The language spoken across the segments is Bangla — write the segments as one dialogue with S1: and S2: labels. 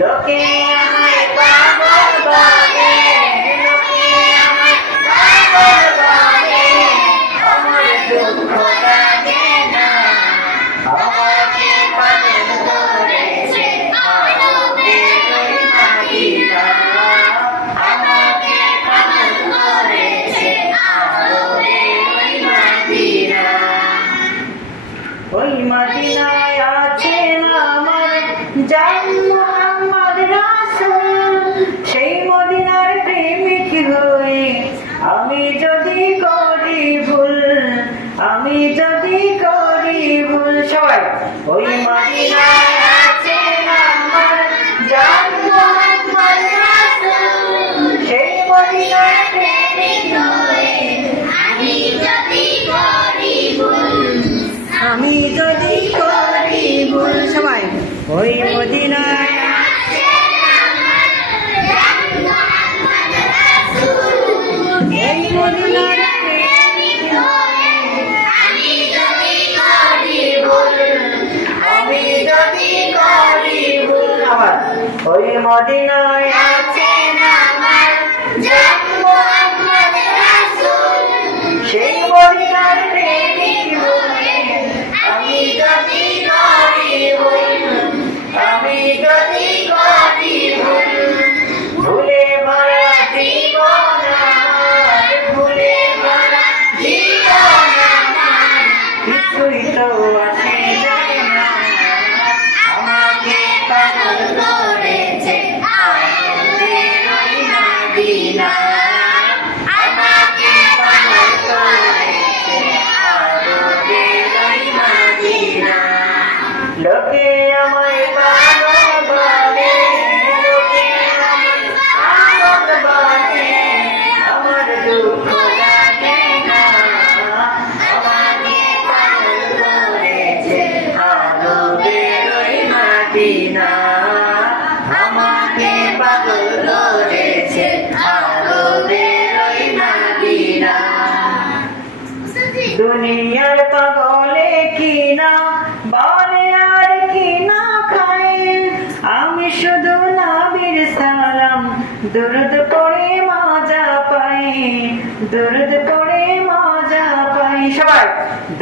S1: লোকে আমায় সবাই ওই মদিনায় আছেন ওই মদিনায়
S2: আছেন আমার
S1: দুনিয়ার পাগলে কি না বলে আর কি না খায়। আমি শুধু নাবির সালাম, দুরুদ পড়ে মজা পাই, দুরুদ পড়ে মজা পাই। সবাই,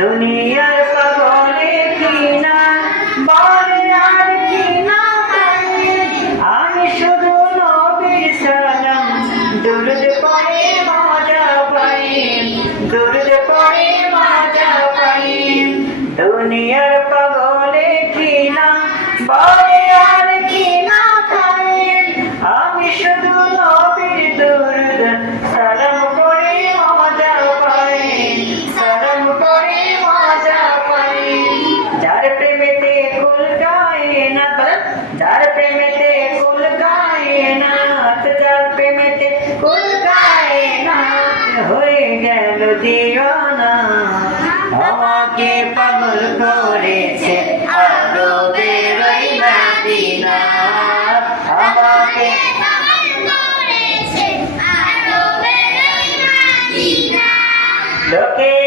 S1: দুনিয়ার পাগলে কি না বলে আর কি না খায়। আমি শুধু নবীর সালাম, দুরুদ পড়ে দুরুদ পড়ে মজা পাই দুনিয়ার পাগলে কিনা বলে গেল না। আমাকে পাগল করেছে আরও বেরোই মাদিনা আমাকে লোকে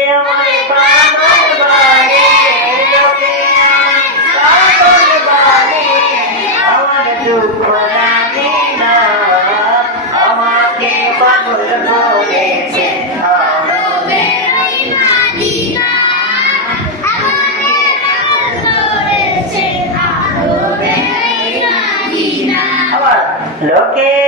S1: আবার লোকে আমায় পাগল